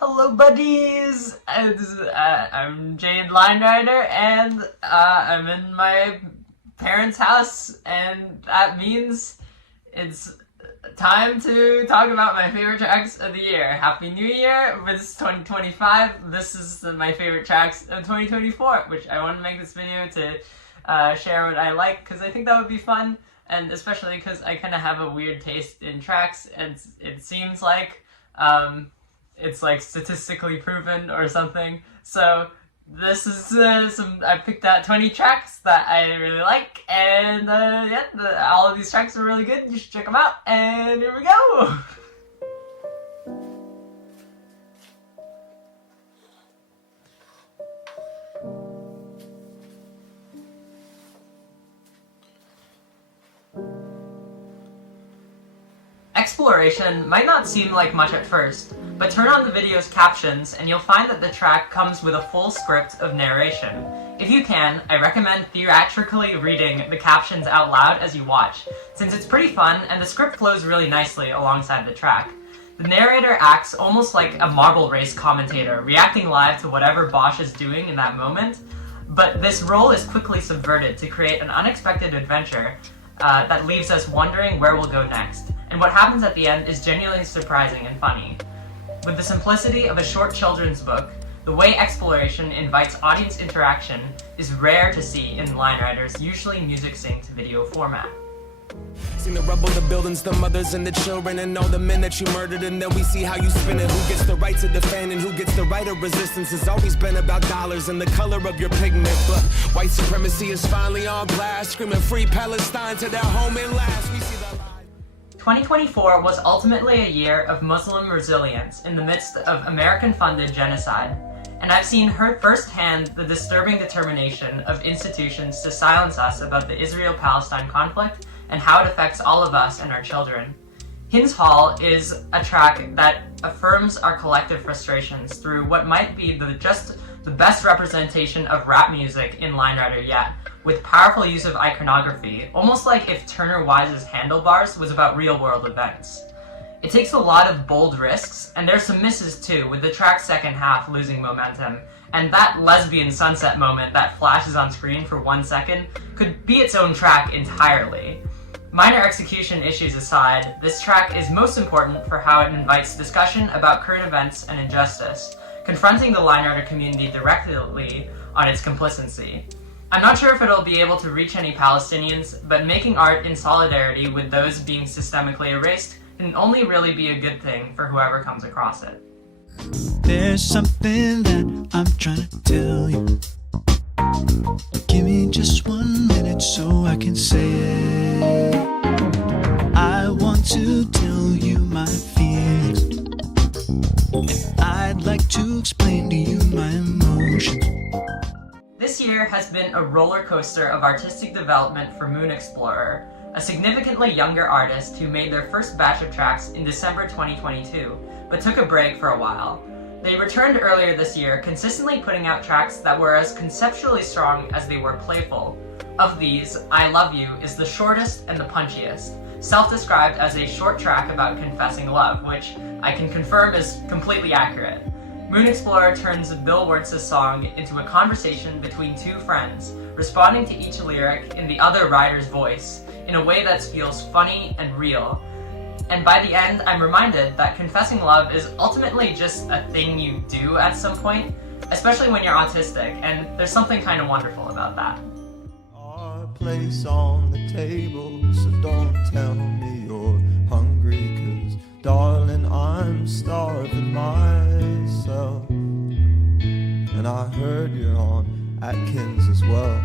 Hello, buddies! I'm Jade Line Rider, and I'm in my parents' house, and that means it's time to talk about my favorite tracks of the year. Happy New Year! It's 2025. This is my favorite tracks of 2024, which I want to make this video to share what I like, because I think that would be fun, and especially because I kind of have a weird taste in tracks, and it seems like it's like statistically proven or something. So this is I picked out 20 tracks that I really like, and all of these tracks are really good. You should check them out, and here we go! Exploration might not seem like much at first, but turn on the video's captions and you'll find that the track comes with a full script of narration. If you can, I recommend theatrically reading the captions out loud as you watch, since it's pretty fun and the script flows really nicely alongside the track. The narrator acts almost like a marble race commentator, reacting live to whatever Bosch is doing in that moment, but this role is quickly subverted to create an unexpected adventure that leaves us wondering where we'll go next. And what happens at the end is genuinely surprising and funny. With the simplicity of a short children's book, the way exploration invites audience interaction is rare to see in Line Riders, usually music sync to video format. Seen the rubble, the buildings, the mothers and the children, and all the men that you murdered, and then we see how you spin it. Who gets the right to defend and who gets the right of resistance? Has always been about dollars and the color of your pigment. But white supremacy is finally on blast, screaming free Palestine to their home and last. We see the 2024 was ultimately a year of Muslim resilience in the midst of American-funded genocide, and I've seen firsthand the disturbing determination of institutions to silence us about the Israel-Palestine conflict and how it affects all of us and our children. Hins Hall is a track that affirms our collective frustrations through what might be the best representation of rap music in Line Rider yet, with powerful use of iconography, almost like if Turner Wise's Handlebars was about real-world events. It takes a lot of bold risks, and there's some misses too, with the track's second half losing momentum, and that lesbian sunset moment that flashes on screen for 1 second could be its own track entirely. Minor execution issues aside, this track is most important for how it invites discussion about current events and injustice, confronting the Line Rider community directly on its complicity. I'm not sure if it'll be able to reach any Palestinians, but making art in solidarity with those being systemically erased can only really be a good thing for whoever comes across it. There's something that I'm trying to tell you. Give me just 1 minute so I can say it. I want to tell you my feelings, and I'd like to explain to you my emotions. This year has been a roller coaster of artistic development for Moon Explorer, a significantly younger artist who made their first batch of tracks in December 2022, but took a break for a while. They returned earlier this year, consistently putting out tracks that were as conceptually strong as they were playful. Of these, I Love You is the shortest and the punchiest, self-described as a short track about confessing love, which I can confirm is completely accurate. Moon Explorer turns Bill Wurtz's song into a conversation between two friends, responding to each lyric in the other rider's voice, in a way that feels funny and real. And by the end, I'm reminded that confessing love is ultimately just a thing you do at some point, especially when you're autistic, and there's something kind of wonderful about that. Our place on the table, so don't tell me you're hungry, 'cause darling, I'm starving myself. And I heard you're on Atkins as well.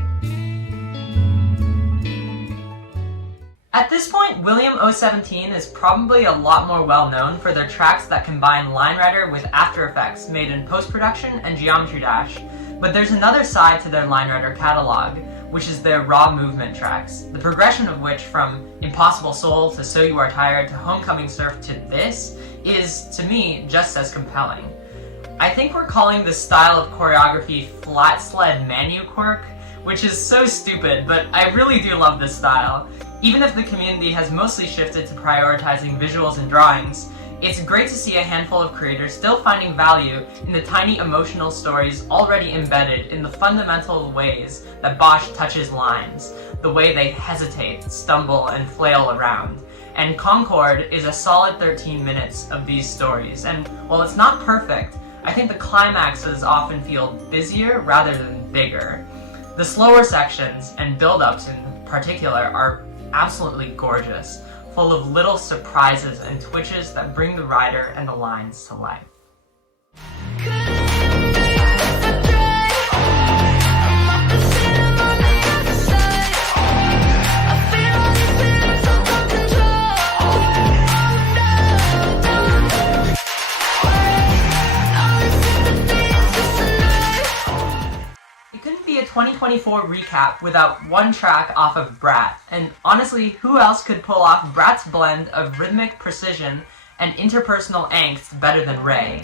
At this point, William 017 is probably a lot more well known for their tracks that combine Line Rider with After Effects made in post-production and Geometry Dash, but there's another side to their Line Rider catalog, which is their raw movement tracks, the progression of which from Impossible Soul to So You Are Tired to Homecoming Surf to this is, to me, just as compelling. I think we're calling this style of choreography flat sled manu quirk, which is so stupid, but I really do love this style. Even if the community has mostly shifted to prioritizing visuals and drawings, It's great to see a handful of creators still finding value in the tiny emotional stories already embedded in the fundamental ways that Bosch touches lines, the way they hesitate, stumble, and flail around. And Concord is a solid 13 minutes of these stories, and while it's not perfect, I think the climaxes often feel busier rather than bigger. The slower sections, and build-ups in particular, are absolutely gorgeous, full of little surprises and twitches that bring the writer and the lines to life. It couldn't be a 2024 recap without one track off of Brat, and honestly, who else could pull off Brat's blend of rhythmic precision and interpersonal angst better than Ray?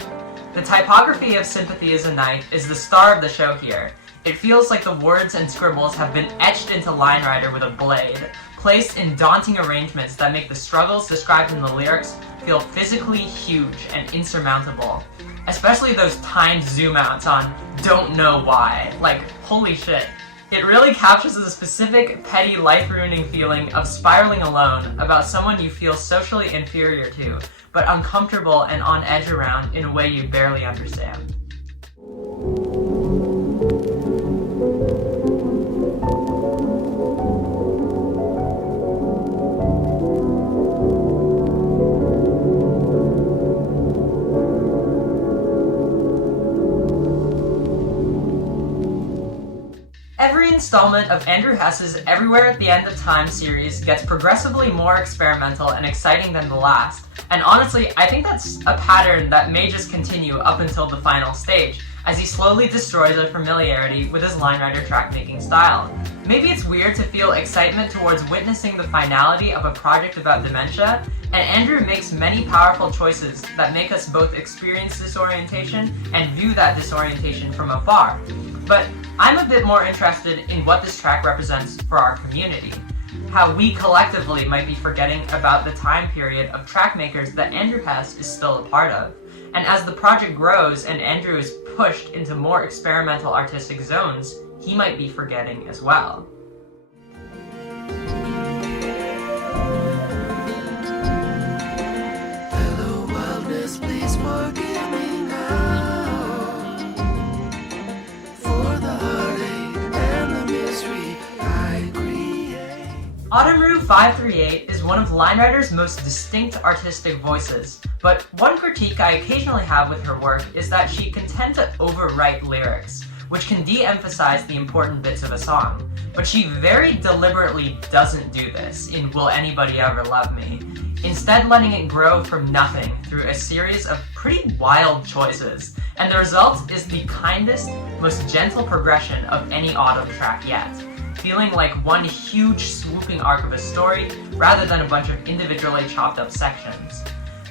The typography of Sympathy is a Night is the star of the show here. It feels like the words and scribbles have been etched into line writer with a blade, placed in daunting arrangements that make the struggles described in the lyrics feel physically huge and insurmountable. Especially those timed zoom outs on "don't know why." Like, holy shit. It really captures the specific, petty, life-ruining feeling of spiraling alone about someone you feel socially inferior to, but uncomfortable and on edge around in a way you barely understand. Every installment of Andrew Hess's Everywhere at the End of Time series gets progressively more experimental and exciting than the last, and honestly, I think that's a pattern that may just continue up until the final stage, as he slowly destroys our familiarity with his line writer track-making style. Maybe it's weird to feel excitement towards witnessing the finality of a project about dementia, and Andrew makes many powerful choices that make us both experience disorientation and view that disorientation from afar. But I'm a bit more interested in what this track represents for our community. How we collectively might be forgetting about the time period of track makers that Andrew Hess is still a part of. And as the project grows and Andrew is pushed into more experimental artistic zones, he might be forgetting as well. Hello, wildness, please forgive me now for the heartache and the misery I create. Autumn Rue 538 is one of line writer's most distinct artistic voices, but one critique I occasionally have with her work is that she can tend to overwrite lyrics, which can de-emphasize the important bits of a song. But she very deliberately doesn't do this in Will Anybody Ever Love Me, instead letting it grow from nothing through a series of pretty wild choices, and the result is the kindest, most gentle progression of any Autumn track yet, feeling like one huge swooping arc of a story rather than a bunch of individually chopped up sections.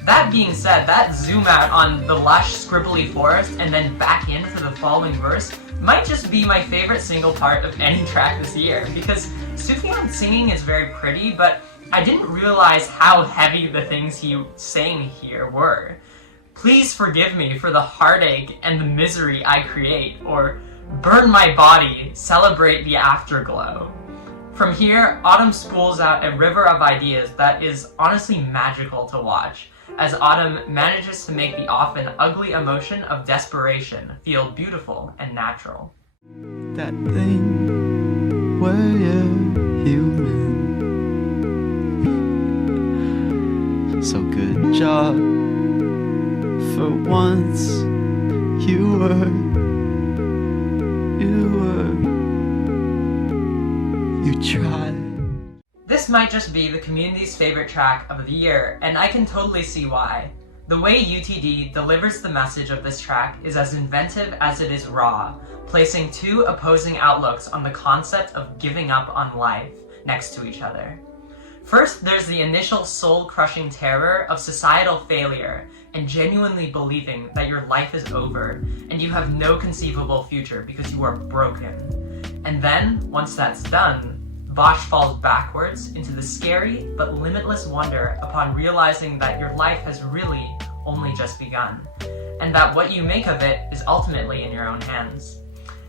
That being said, that zoom out on the lush, scribbly forest and then back in for the following verse might just be my favorite single part of any track this year, because Sufjan's singing is very pretty, but I didn't realize how heavy the things he sang here were. Please forgive me for the heartache and the misery I create, or burn my body, celebrate the afterglow. From here, Autumn spools out a river of ideas that is honestly magical to watch, as Autumn manages to make the often ugly emotion of desperation feel beautiful and natural. That thing where you're human. So good job. For once, you tried. This might just be the community's favorite track of the year, and I can totally see why. The way UTD delivers the message of this track is as inventive as it is raw, placing two opposing outlooks on the concept of giving up on life next to each other. First, there's the initial soul-crushing terror of societal failure and genuinely believing that your life is over and you have no conceivable future because you are broken. And then, once that's done, Bosch falls backwards into the scary but limitless wonder upon realizing that your life has really only just begun, and that what you make of it is ultimately in your own hands.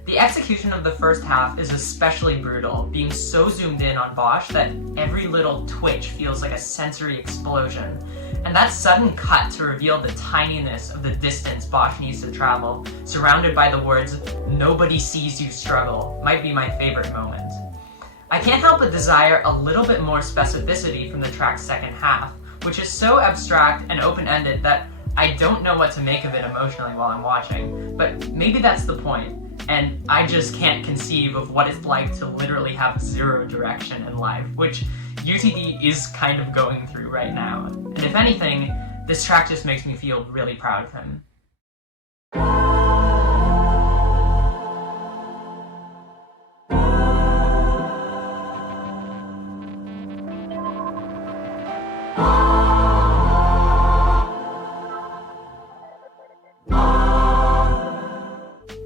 The execution of the first half is especially brutal, being so zoomed in on Bosch that every little twitch feels like a sensory explosion. And that sudden cut to reveal the tininess of the distance Bosch needs to travel, surrounded by the words, "Nobody sees you struggle," might be my favorite moment. I can't help but desire a little bit more specificity from the track's second half, which is so abstract and open-ended that I don't know what to make of it emotionally while I'm watching, but maybe that's the point. And I just can't conceive of what it's like to literally have zero direction in life, which UTD is kind of going through right now. And if anything, this track just makes me feel really proud of him.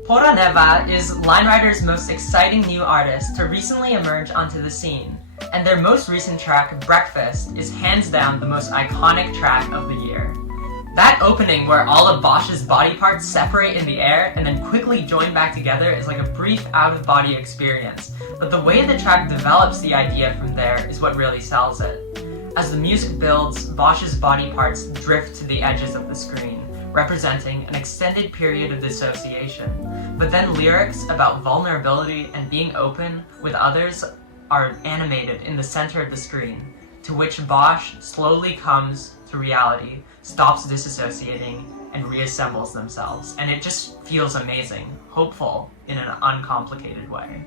Pora is Line Rider's most exciting new artist to recently emerge onto the scene, and their most recent track, Breakfast, is hands down the most iconic track of the year. That opening where all of Bosch's body parts separate in the air and then quickly join back together is like a brief out-of-body experience, but the way the track develops the idea from there is what really sells it. As the music builds, Bosch's body parts drift to the edges of the screen, representing an extended period of dissociation. But then lyrics about vulnerability and being open with others are animated in the center of the screen, to which Bosch slowly comes to reality, stops disassociating, and reassembles themselves. And it just feels amazing, hopeful in an uncomplicated way.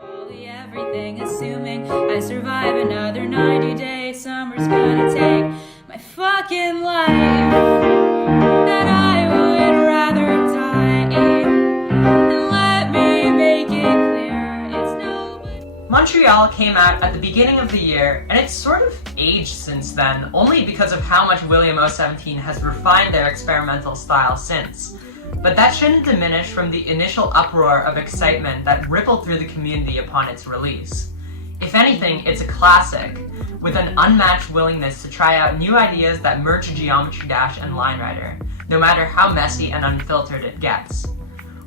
Everything, assuming I survive another 90 days, summer's gonna take my fucking life. And I would rather die, and let me make it clear it's nobody. Montreal came out at the beginning of the year, and it's sort of aged since then, only because of how much William 017 has refined their experimental style since. But that shouldn't diminish from the initial uproar of excitement that rippled through the community upon its release. If anything, it's a classic, with an unmatched willingness to try out new ideas that merge Geometry Dash and Line Rider, no matter how messy and unfiltered it gets.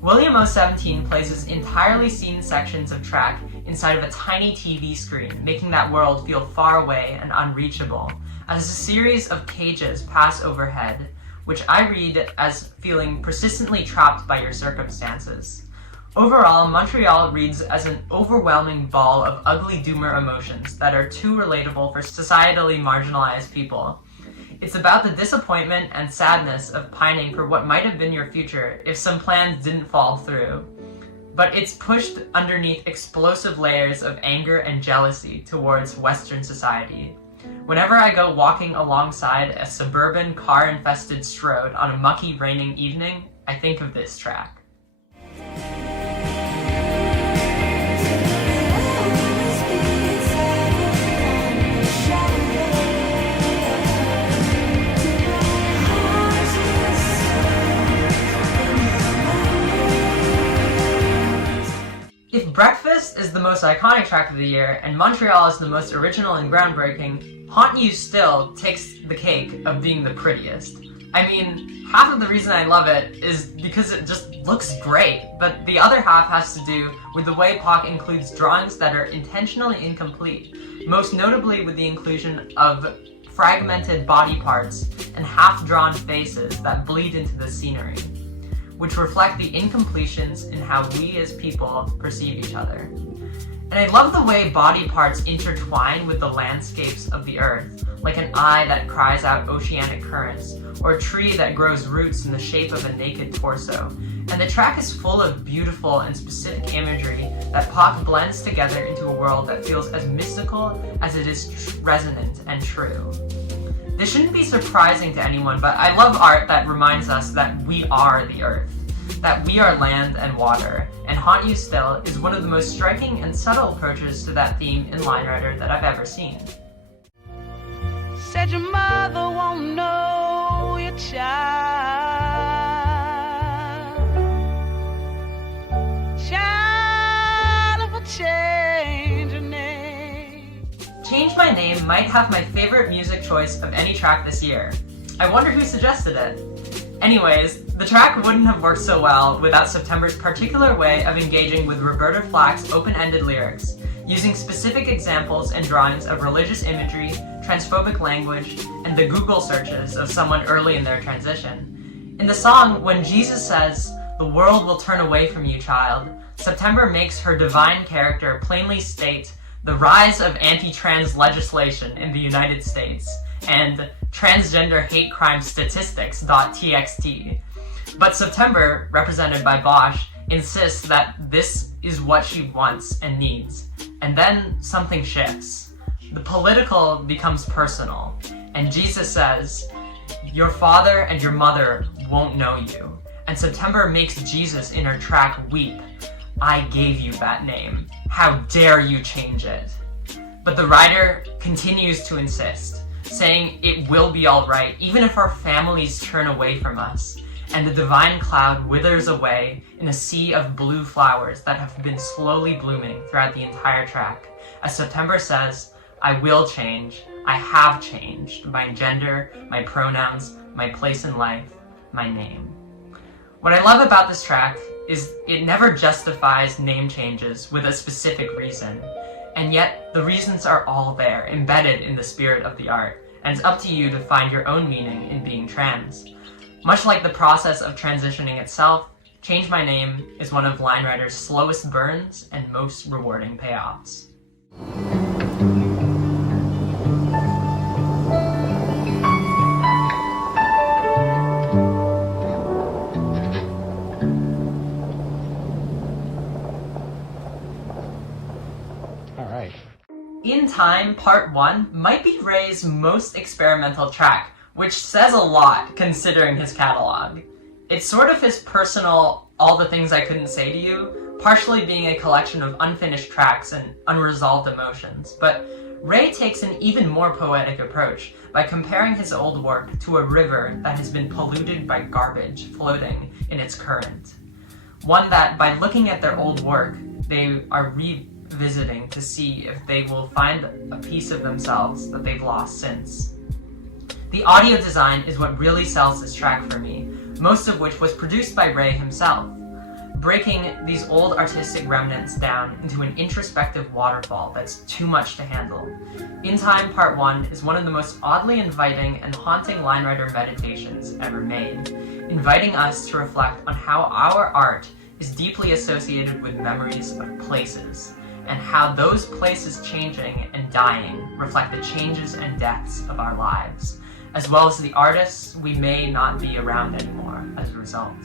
William 017 places entirely seen sections of track inside of a tiny TV screen, making that world feel far away and unreachable, as a series of cages pass overhead, which I read as feeling persistently trapped by your circumstances. Overall, Montreal reads as an overwhelming ball of ugly doomer emotions that are too relatable for societally marginalized people. It's about the disappointment and sadness of pining for what might have been your future if some plans didn't fall through. But it's pushed underneath explosive layers of anger and jealousy towards Western society. Whenever I go walking alongside a suburban car-infested Strode on a mucky raining evening, I think of this track. If Breakfast is the most iconic track of the year, and Montreal is the most original and groundbreaking, Haunt You Still takes the cake of being the prettiest. I mean, half of the reason I love it is because it just looks great, but the other half has to do with the way Pac includes drawings that are intentionally incomplete, most notably with the inclusion of fragmented body parts and half-drawn faces that bleed into the scenery, which reflect the incompletions in how we as people perceive each other. And I love the way body parts intertwine with the landscapes of the earth, like an eye that cries out oceanic currents, or a tree that grows roots in the shape of a naked torso. And the track is full of beautiful and specific imagery that Pac blends together into a world that feels as mystical as it is resonant and true. This shouldn't be surprising to anyone, but I love art that reminds us that we are the earth, that we are land and water, and Haunt You Still is one of the most striking and subtle approaches to that theme in Line Rider that I've ever seen. Said your mother won't know your child of a change your name. Change My Name might have my favorite music choice of any track this year. I wonder who suggested it. Anyways, the track wouldn't have worked so well without September's particular way of engaging with Roberta Flack's open-ended lyrics, using specific examples and drawings of religious imagery, transphobic language, and the Google searches of someone early in their transition. In the song, when Jesus says, "The world will turn away from you, child," September makes her divine character plainly state the rise of anti-trans legislation in the United States and transgender hate crime statistics.txt. But September, represented by Bosch, insists that this is what she wants and needs. And then something shifts. The political becomes personal, and Jesus says, "Your father and your mother won't know you." And September makes Jesus in her track weep. "I gave you that name. How dare you change it?" But the writer continues to insist, saying it will be alright even if our families turn away from us, and the divine cloud withers away in a sea of blue flowers that have been slowly blooming throughout the entire track. As September says, "I will change, I have changed, my gender, my pronouns, my place in life, my name." What I love about this track is it never justifies name changes with a specific reason, and yet the reasons are all there, embedded in the spirit of the art, and it's up to you to find your own meaning in being trans. Much like the process of transitioning itself, Change My Name is one of Line Rider's slowest burns and most rewarding payoffs. In Time Part 1 might be Ray's most experimental track, which says a lot considering his catalog. It's sort of his personal All the Things I Couldn't Say to You, partially being a collection of unfinished tracks and unresolved emotions, but Ray takes an even more poetic approach by comparing his old work to a river that has been polluted by garbage floating in its current. One that, by looking at their old work, they are revisiting to see if they will find a piece of themselves that they've lost since. The audio design is what really sells this track for me, most of which was produced by Ray himself, breaking these old artistic remnants down into an introspective waterfall that's too much to handle. In Time Part 1 is one of the most oddly inviting and haunting Line Rider meditations ever made, inviting us to reflect on how our art is deeply associated with memories of places, and how those places changing and dying reflect the changes and deaths of our lives, as well as the artists we may not be around anymore as a result.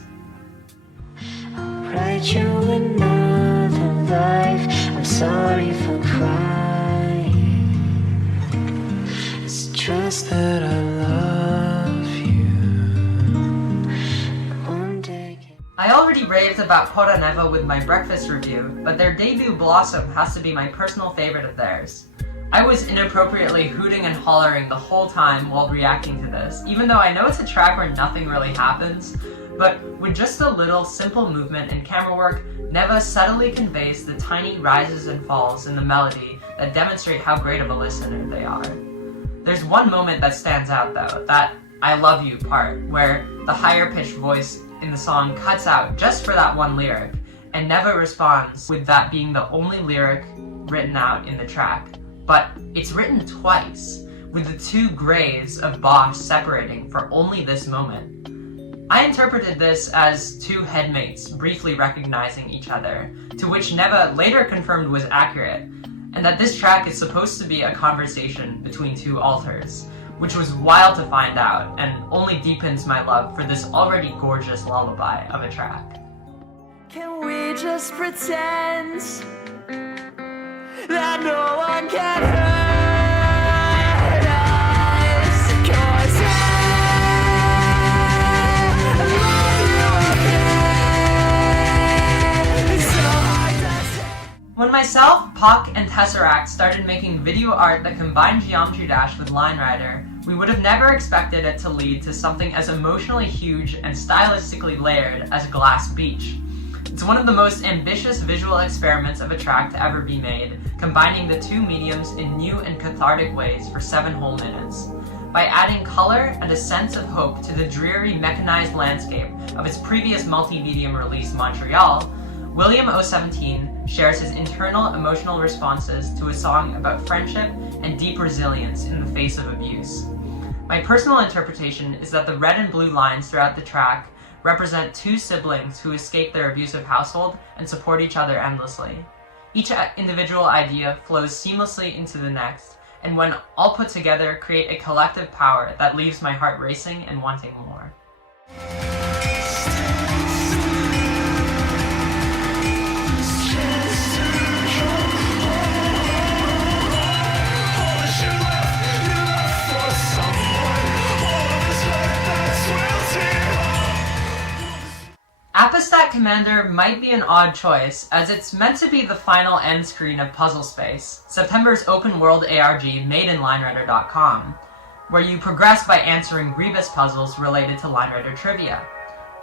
I'll write you another life. I'm sorry for crying. It's just that I love you. One day. I already raved about Pora with my breakfast review, but their debut Blossom has to be my personal favorite of theirs. I was inappropriately hooting and hollering the whole time while reacting to this, even though I know it's a track where nothing really happens, but with just a little simple movement and camera work, Neva subtly conveys the tiny rises and falls in the melody that demonstrate how great of a listener they are. There's one moment that stands out though, that "I love you" part, where the higher pitched voice in the song cuts out just for that one lyric, and Neva responds with that being the only lyric written out in the track. But it's written twice, with the two grays of Bosch separating for only this moment. I interpreted this as two headmates briefly recognizing each other, to which Neva later confirmed was accurate, and that this track is supposed to be a conversation between two alters, which was wild to find out, and only deepens my love for this already gorgeous lullaby of a track. Can we just pretend that no one can hurt us? 'Cause I love you again. It's so hard to say. When myself, Puck, and Tesseract started making video art that combined Geometry Dash with Line Rider, we would have never expected it to lead to something as emotionally huge and stylistically layered as Glass Beach. It's one of the most ambitious visual experiments of a track to ever be made, combining the two mediums in new and cathartic ways for 7 whole minutes. by adding color and a sense of hope to the dreary mechanized landscape of its previous multi-medium release, Montreal, William 017 shares his internal emotional responses to a song about friendship and deep resilience in the face of abuse. My personal interpretation is that the red and blue lines throughout the track represent two siblings who escape their abusive household and support each other endlessly. Each individual idea flows seamlessly into the next, and when all put together create a collective power that leaves my heart racing and wanting more. Apistat Commander might be an odd choice, as it's meant to be the final end screen of Puzzle Space, September's open-world ARG made in LineRider.com, where you progress by answering Rebus puzzles related to LineRider trivia.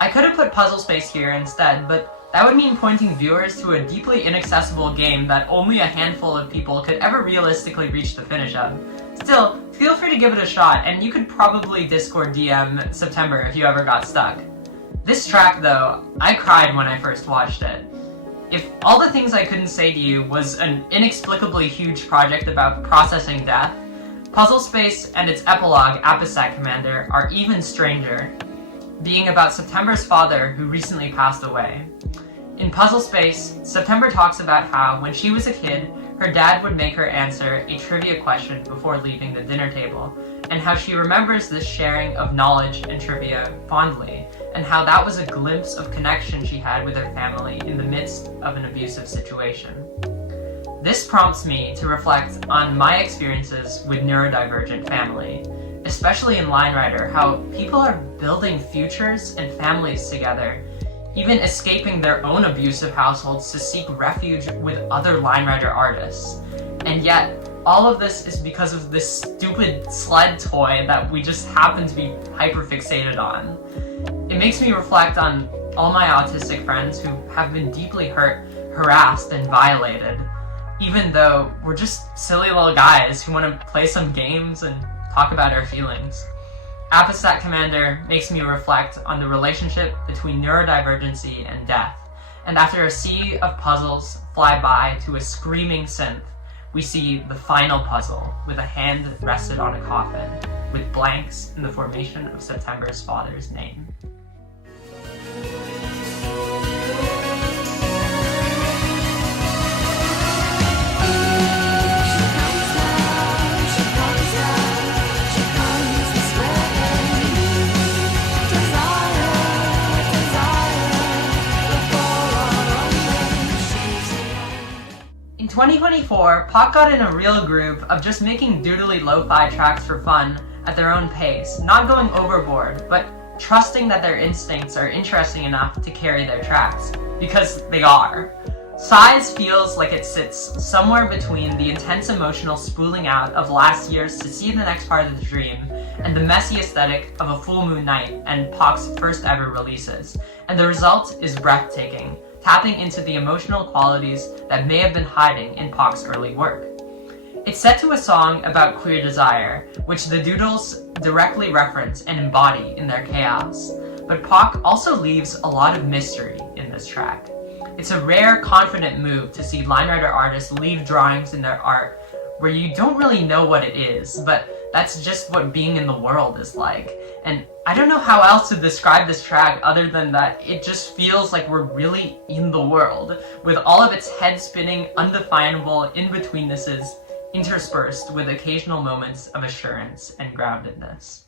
I could have put Puzzle Space here instead, but that would mean pointing viewers to a deeply inaccessible game that only a handful of people could ever realistically reach the finish of. Still, feel free to give it a shot, and you could probably Discord DM September if you ever got stuck. This track, though, I cried when I first watched it. If all the things I couldn't say to you was an inexplicably huge project about processing death, Puzzle Space and its epilogue, Apistat Commander, are even stranger, being about September's father who recently passed away. In Puzzle Space, September talks about how, when she was a kid, her dad would make her answer a trivia question before leaving the dinner table, and how she remembers this sharing of knowledge and trivia fondly, and how that was a glimpse of connection she had with her family in the midst of an abusive situation. This prompts me to reflect on my experiences with neurodivergent family, especially in LineRider, how people are building futures and families together, even escaping their own abusive households to seek refuge with other LineRider artists. And yet, all of this is because of this stupid sled toy that we just happen to be hyperfixated on. It makes me reflect on all my autistic friends who have been deeply hurt, harassed, and violated, even though we're just silly little guys who want to play some games and talk about our feelings. Apistat Commander makes me reflect on the relationship between neurodivergency and death, and after a sea of puzzles fly by to a screaming synth, we see the final puzzle with a hand rested on a coffin, with blanks in the formation of September's father's name. In 2024, Pac got in a real groove of just making doodly lo-fi tracks for fun at their own pace, not going overboard, but trusting that their instincts are interesting enough to carry their tracks, because they are. Size feels like it sits somewhere between the intense emotional spooling out of last year's To See the Next Part of the Dream and the messy aesthetic of A Full Moon Night and Pac's first ever releases, and the result is breathtaking, tapping into the emotional qualities that may have been hiding in Pac's early work. It's set to a song about queer desire, which the doodles directly reference and embody in their chaos, but Pac also leaves a lot of mystery in this track. It's a rare, confident move to see LineRider artists leave drawings in their art where you don't really know what it is, but that's just what being in the world is like. And I don't know how else to describe this track other than that it just feels like we're really in the world, with all of its head-spinning, undefinable in-betweennesses interspersed with occasional moments of assurance and groundedness.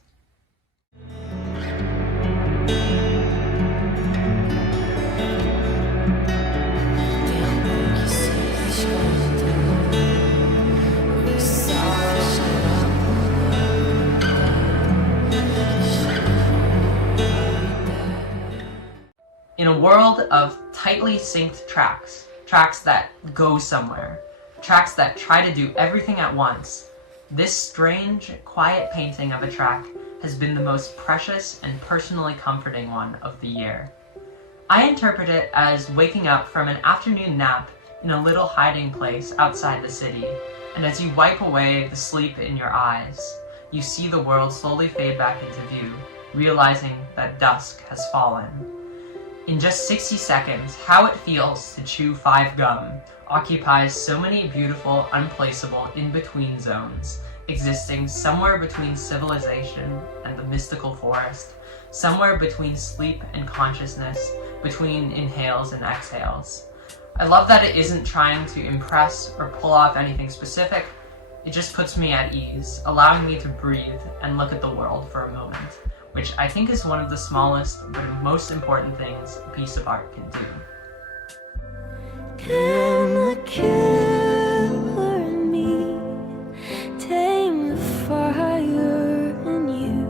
In a world of tightly synced tracks, tracks that go somewhere, tracks that try to do everything at once, this strange, quiet painting of a track has been the most precious and personally comforting one of the year. I interpret it as waking up from an afternoon nap in a little hiding place outside the city, and as you wipe away the sleep in your eyes, you see the world slowly fade back into view, realizing that dusk has fallen. In just 60 seconds, how it feels to chew 5 gum occupies so many beautiful, unplaceable in-between zones, existing somewhere between civilization and the mystical forest, somewhere between sleep and consciousness, between inhales and exhales. I love that it isn't trying to impress or pull off anything specific. It just puts me at ease, allowing me to breathe and look at the world for a moment, which I think is one of the smallest but most important things a piece of art can do. Can the killer in me tame the fire in you?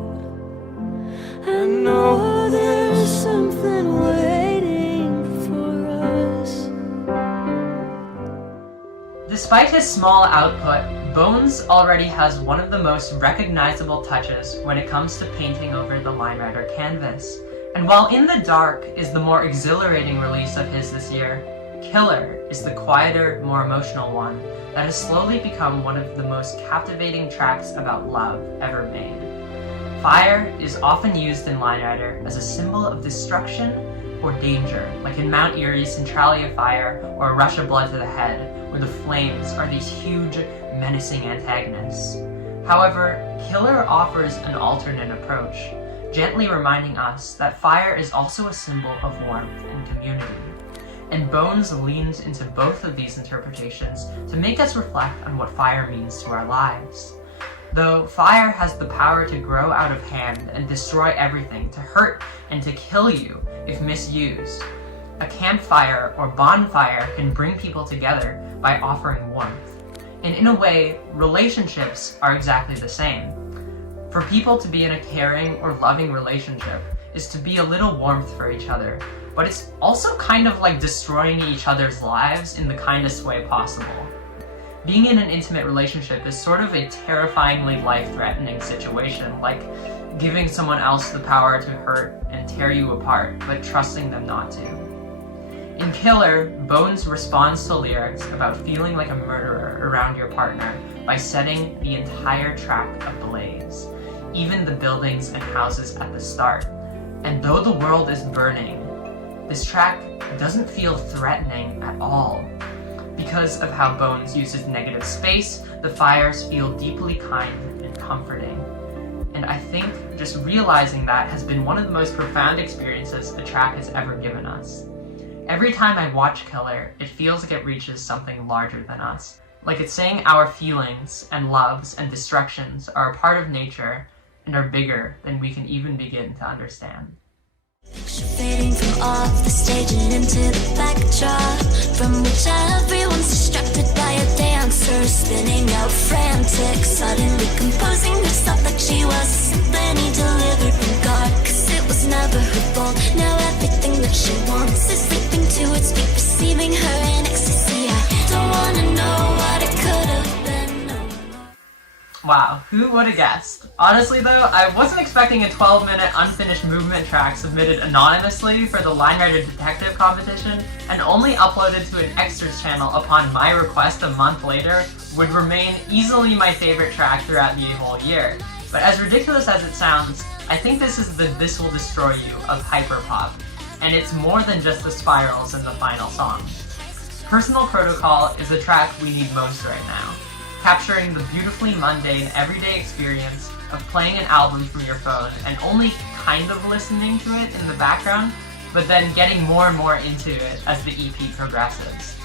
I know there's something waiting for us. Despite his small output, Bones already has one of the most recognizable touches when it comes to painting over the Line Rider canvas. And while In the Dark is the more exhilarating release of his this year, Killer is the quieter, more emotional one that has slowly become one of the most captivating tracks about love ever made. Fire is often used in Line Rider as a symbol of destruction or danger, like in Mount Erie's Centralia Fire or A Rush of Blood to the Head, where the flames are these huge, menacing antagonists. However, Killer offers an alternate approach, gently reminding us that fire is also a symbol of warmth and community. And Bones leans into both of these interpretations to make us reflect on what fire means to our lives. Though fire has the power to grow out of hand and destroy everything, to hurt and to kill you if misused, a campfire or bonfire can bring people together by offering warmth. And in a way, relationships are exactly the same. For people to be in a caring or loving relationship is to be a little warmth for each other, but it's also kind of like destroying each other's lives in the kindest way possible. Being in an intimate relationship is sort of a terrifyingly life-threatening situation, like giving someone else the power to hurt and tear you apart, but trusting them not to. In Killer, Bones responds to lyrics about feeling like a murderer around your partner by setting the entire track ablaze, even the buildings and houses at the start. And though the world is burning, this track doesn't feel threatening at all. Because of how Bones uses negative space, the fires feel deeply kind and comforting. And I think just realizing that has been one of the most profound experiences the track has ever given us. Every time I watch Killer, it feels like it reaches something larger than us. Like it's saying our feelings and loves and destructions are a part of nature and are bigger than we can even begin to understand. Fading from off the stage and into the backdrop, from which everyone's distracted by a dancer spinning out frantic, suddenly composing herself like she was a symphony delivered from God. Cause it was never her fault. Now everything that she wants is sleeping to its feet, receiving her in ecstasy. I don't wanna know what it could have been. No. Wow, who would have guessed? Honestly though, I wasn't expecting a 12-minute unfinished movement track submitted anonymously for the Line Rider Detective competition and only uploaded to an extras channel upon my request a month later would remain easily my favorite track throughout the whole year. But as ridiculous as it sounds, I think this is the This Will Destroy You of hyperpop, and it's more than just the spirals in the final song. Personal Protocol is the track we need most right now, capturing the beautifully mundane everyday experience of playing an album from your phone and only kind of listening to it in the background, but then getting more and more into it as the EP progresses.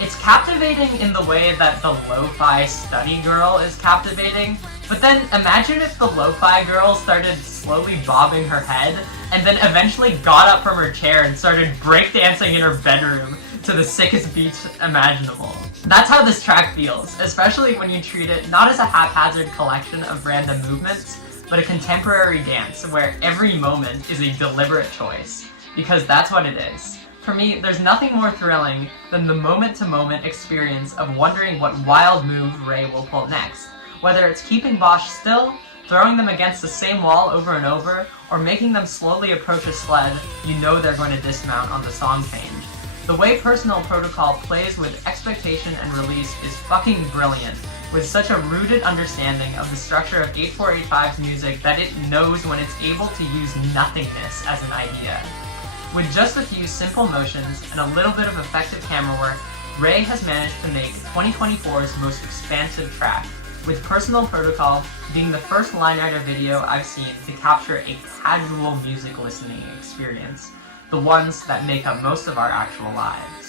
It's captivating in the way that the lo-fi study girl is captivating, but then imagine if the lo-fi girl started slowly bobbing her head and then eventually got up from her chair and started breakdancing in her bedroom to the sickest beats imaginable. That's how this track feels, especially when you treat it not as a haphazard collection of random movements, but a contemporary dance where every moment is a deliberate choice, because that's what it is. For me, there's nothing more thrilling than the moment-to-moment experience of wondering what wild move Ray will pull next, whether it's keeping Bosch still, throwing them against the same wall over and over, or making them slowly approach a sled you know they're going to dismount on the song change. The way Personal Protocol plays with expectation and release is fucking brilliant, with such a rooted understanding of the structure of 8485's music that it knows when it's able to use nothingness as an idea. With just a few simple motions and a little bit of effective camera work, Ray has managed to make 2024's most expansive track, with Personal Protocol being the first line-writer video I've seen to capture a casual music listening experience, the ones that make up most of our actual lives.